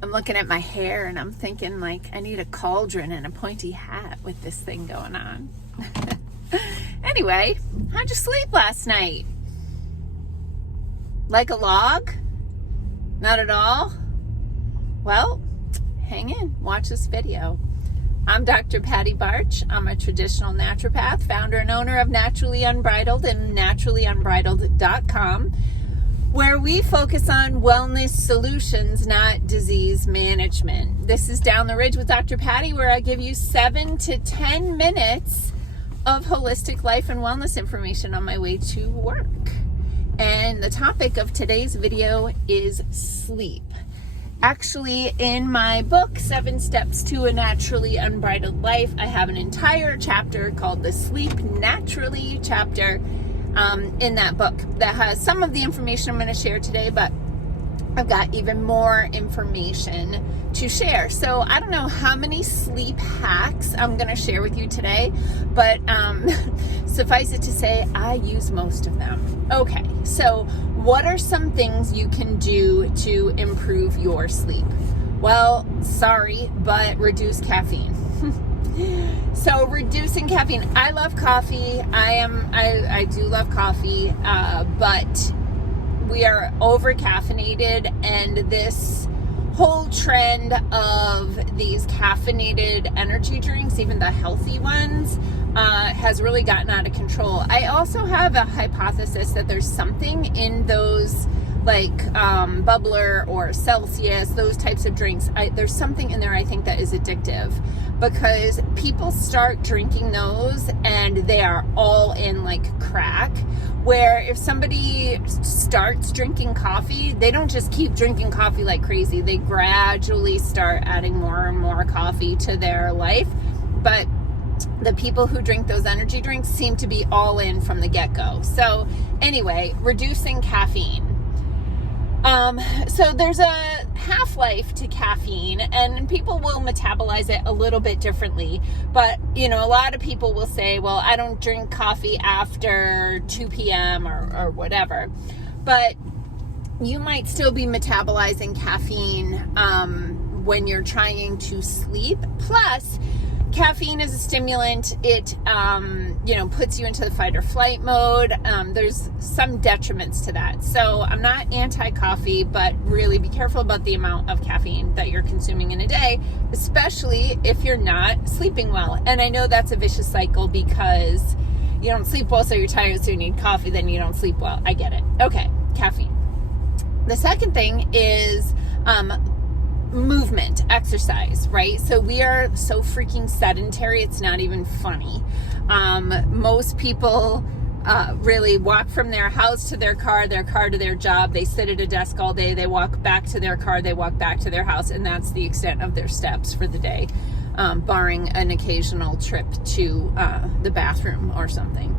I'm looking at my hair and I'm thinking like I need a cauldron and a pointy hat with this thing going on. Anyway, how'd you sleep last night? Like a log? Not at all? Well, hang in, watch this video. I'm Dr. Patty Barch. I'm a traditional naturopath, founder and owner of Naturally Unbridled and naturallyunbridled.com, where we focus on wellness solutions, not disease management. This is Down the Ridge with Dr. Patty, where I give you 7 to 10 minutes of holistic life and wellness information on my way to work. And the topic of today's video is sleep. Actually, in my book, 7 Steps to a Naturally Unbridled Life, I have an entire chapter called the Sleep Naturally chapter in that book that has some of the information I'm going to share today, but I've got even more information to share. So I don't know how many sleep hacks I'm going to share with you today, but suffice it to say, I use most of them. Okay, so what are some things you can do to improve your sleep? Well, sorry, but reduce caffeine. So reducing caffeine. I love coffee. I do love coffee, but we are over caffeinated, and this whole trend of these caffeinated energy drinks, even the healthy ones, has really gotten out of control. I also have a hypothesis that there's something in those like Bubbler or Celsius, those types of drinks. There's something in there I think that is addictive, because people start drinking those and they are all in like crack. Where if somebody starts drinking coffee, they don't just keep drinking coffee like crazy. They gradually start adding more and more coffee to their life. But the people who drink those energy drinks seem to be all in from the get-go. So anyway, reducing caffeine. So there's a half-life to caffeine, and people will metabolize it a little bit differently. But, you know, a lot of people will say, well, I don't drink coffee after 2 p.m. or whatever. But you might still be metabolizing caffeine when you're trying to sleep. Plus, caffeine is a stimulant. It, puts you into the fight or flight mode. There's some detriments to that. So I'm not anti-coffee, but really be careful about the amount of caffeine that you're consuming in a day, especially if you're not sleeping well. And I know that's a vicious cycle because you don't sleep well, so you're tired, so you need coffee, then you don't sleep well. I get it. Okay, caffeine. The second thing is movement, exercise, right? So we are so freaking sedentary, it's not even funny. Most people really walk from their house to their car to their job. They sit at a desk all day. They walk back to their car. They walk back to their house. And that's the extent of their steps for the day, barring an occasional trip to the bathroom or something.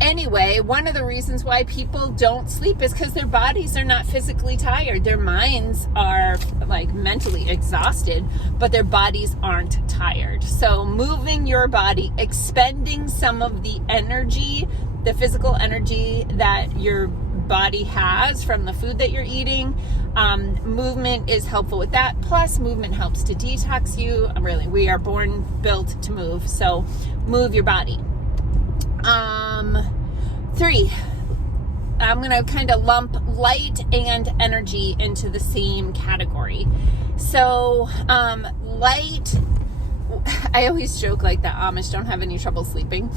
Anyway, one of the reasons why people don't sleep is because their bodies are not physically tired. Their minds are like mentally exhausted, but their bodies aren't tired. So moving your body, expending some of the energy, the physical energy that your body has from the food that you're eating, movement is helpful with that. Plus, movement helps to detox you. Really, we are built to move. So move your body. 3, I'm going to kind of lump light and energy into the same category. So, light, I always joke like the Amish don't have any trouble sleeping,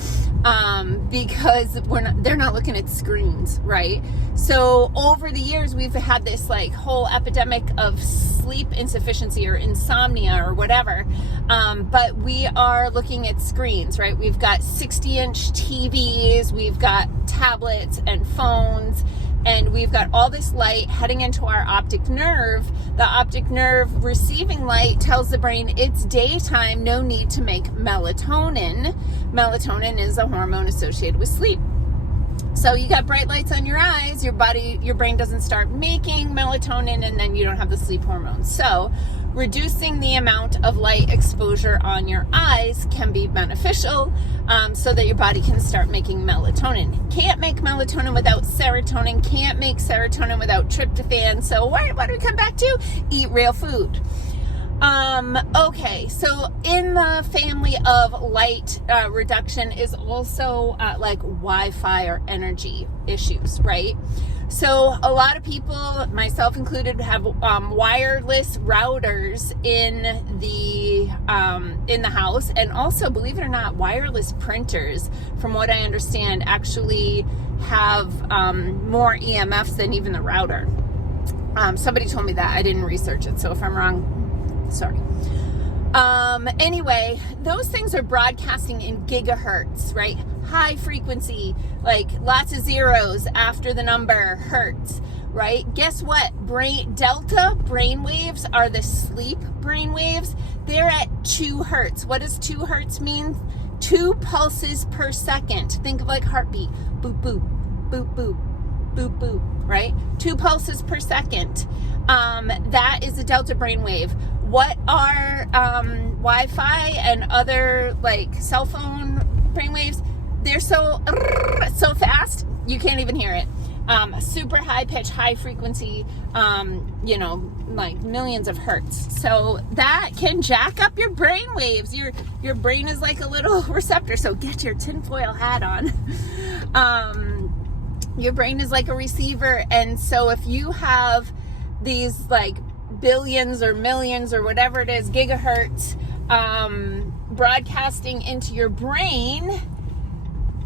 because they're not looking at screens, right? So over the years, we've had this like whole epidemic of sleep insufficiency or insomnia or whatever. But we are looking at screens, right? We've got 60-inch TVs, we've got tablets and phones, and we've got all this light heading into our optic nerve. The optic nerve receiving light tells the brain it's daytime, no need to make melatonin. Melatonin is a hormone associated with sleep. So you got bright lights on your eyes, your brain doesn't start making melatonin, and then you don't have the sleep hormones. So reducing the amount of light exposure on your eyes can be beneficial, so that your body can start making melatonin. Can't make melatonin without serotonin, can't make serotonin without tryptophan. So what do we come back to? Eat real food. Okay, so in the family of light reduction is also like Wi-Fi or energy issues, right? So a lot of people, myself included, have wireless routers in the house, and also, believe it or not, wireless printers, from what I understand, actually have more EMFs than even the router. Somebody told me that. I didn't research it, so if I'm wrong, sorry. Anyway, those things are broadcasting in gigahertz, right? High frequency, like lots of zeros after the number hertz, right? Guess what? Delta brainwaves are the sleep brainwaves. They're at 2 hertz. What does 2 hertz mean? 2 pulses per second. Think of like heartbeat. Boop, boop, boop, boop, boop, boop, right? 2 pulses per second. That is a delta brainwave. What are Wi-Fi and other like cell phone brainwaves? They're so fast you can't even hear it. Super high pitch, high frequency, like millions of hertz. So that can jack up your brain waves. Your brain is like a little receptor. So get your tinfoil hat on. Your brain is like a receiver, and so if you have these like billions or millions or whatever it is gigahertz broadcasting into your brain,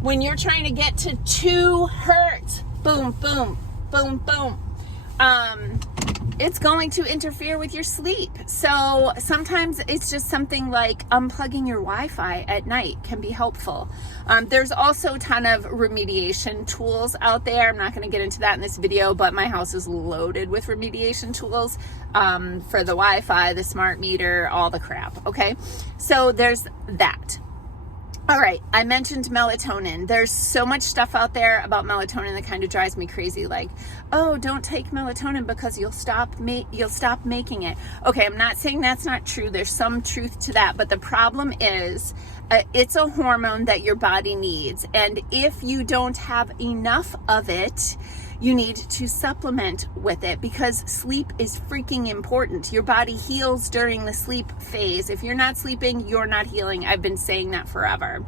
when you're trying to get to 2 hertz, boom, boom, boom, boom, it's going to interfere with your sleep. So sometimes it's just something like unplugging your Wi-Fi at night can be helpful. There's also a ton of remediation tools out there. I'm not going to get into that in this video, but my house is loaded with remediation tools for the Wi-Fi, the smart meter, all the crap. Okay, so there's that. All right, I mentioned melatonin. There's so much stuff out there about melatonin that kind of drives me crazy. Like, oh, don't take melatonin because you'll stop making it. Okay, I'm not saying that's not true. There's some truth to that, but the problem is it's a hormone that your body needs, and if you don't have enough of it, you need to supplement with it, because sleep is freaking important. Your body heals during the sleep phase. If you're not sleeping, you're not healing. I've been saying that forever.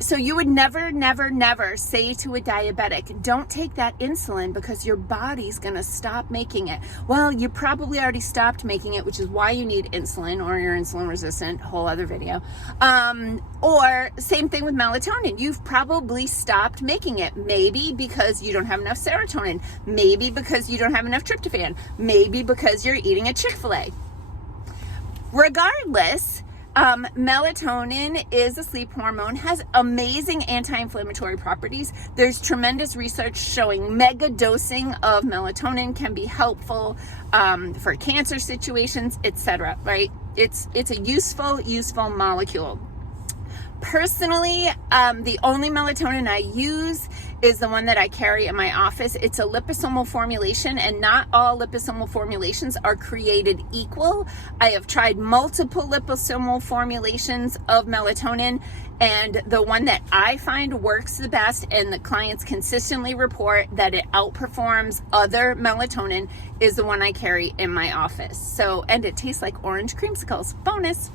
So you would never, never, never say to a diabetic, don't take that insulin because your body's going to stop making it. Well, you probably already stopped making it, which is why you need insulin, or you're insulin resistant, whole other video. Or same thing with melatonin. You've probably stopped making it. Maybe because you don't have enough serotonin. Maybe because you don't have enough tryptophan. Maybe because you're eating a Chick-fil-A. Regardless, melatonin is a sleep hormone, has amazing anti-inflammatory properties. There's tremendous research showing mega dosing of melatonin can be helpful for cancer situations, etc. Right? It's a useful molecule. Personally, the only melatonin I use is the one that I carry in my office. It's a liposomal formulation, and not all liposomal formulations are created equal. I have tried multiple liposomal formulations of melatonin, and the one that I find works the best, and the clients consistently report that it outperforms other melatonin, is the one I carry in my office. So, and it tastes like orange creamsicles. Bonus.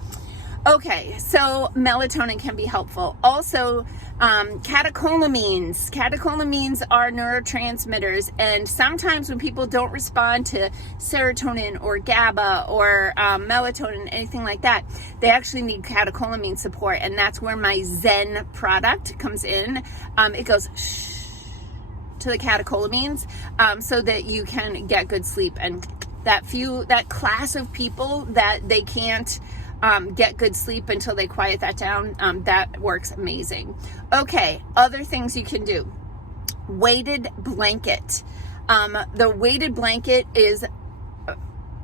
Okay, so melatonin can be helpful. Also, catecholamines. Catecholamines are neurotransmitters, and sometimes when people don't respond to serotonin or GABA or melatonin, anything like that, they actually need catecholamine support, and that's where my Zen product comes in. It goes to the catecholamines so that you can get good sleep. And that class of people that they can't get good sleep until they quiet that down, that works amazing. Okay, other things you can do. Weighted blanket. The weighted blanket is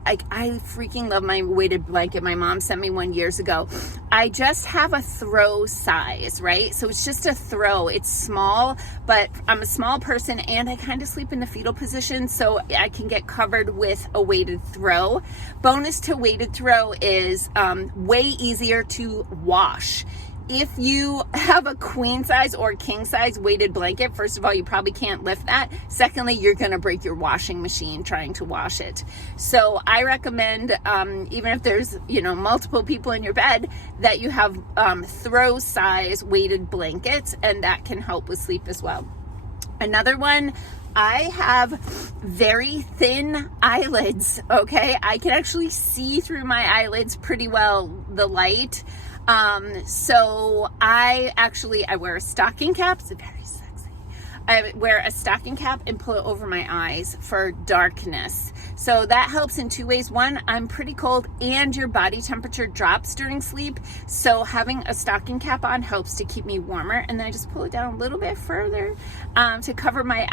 I freaking love my weighted blanket. My mom sent me one years ago. I just have a throw size, right? So it's just a throw. It's small, but I'm a small person and I kind of sleep in the fetal position, so I can get covered with a weighted throw. Bonus to weighted throw is way easier to wash. If you have a queen size or king size weighted blanket, first of all, you probably can't lift that. Secondly, you're going to break your washing machine trying to wash it. So I recommend, even if there's, multiple people in your bed, that you have throw size weighted blankets, and that can help with sleep as well. Another one, I have very thin eyelids, okay? I can actually see through my eyelids pretty well, the light. So I wear a stocking cap. It's very sexy. I wear a stocking cap and pull it over my eyes for darkness. So that helps in two ways. One, I'm pretty cold and your body temperature drops during sleep. So having a stocking cap on helps to keep me warmer. And then I just pull it down a little bit further, to cover my eyes.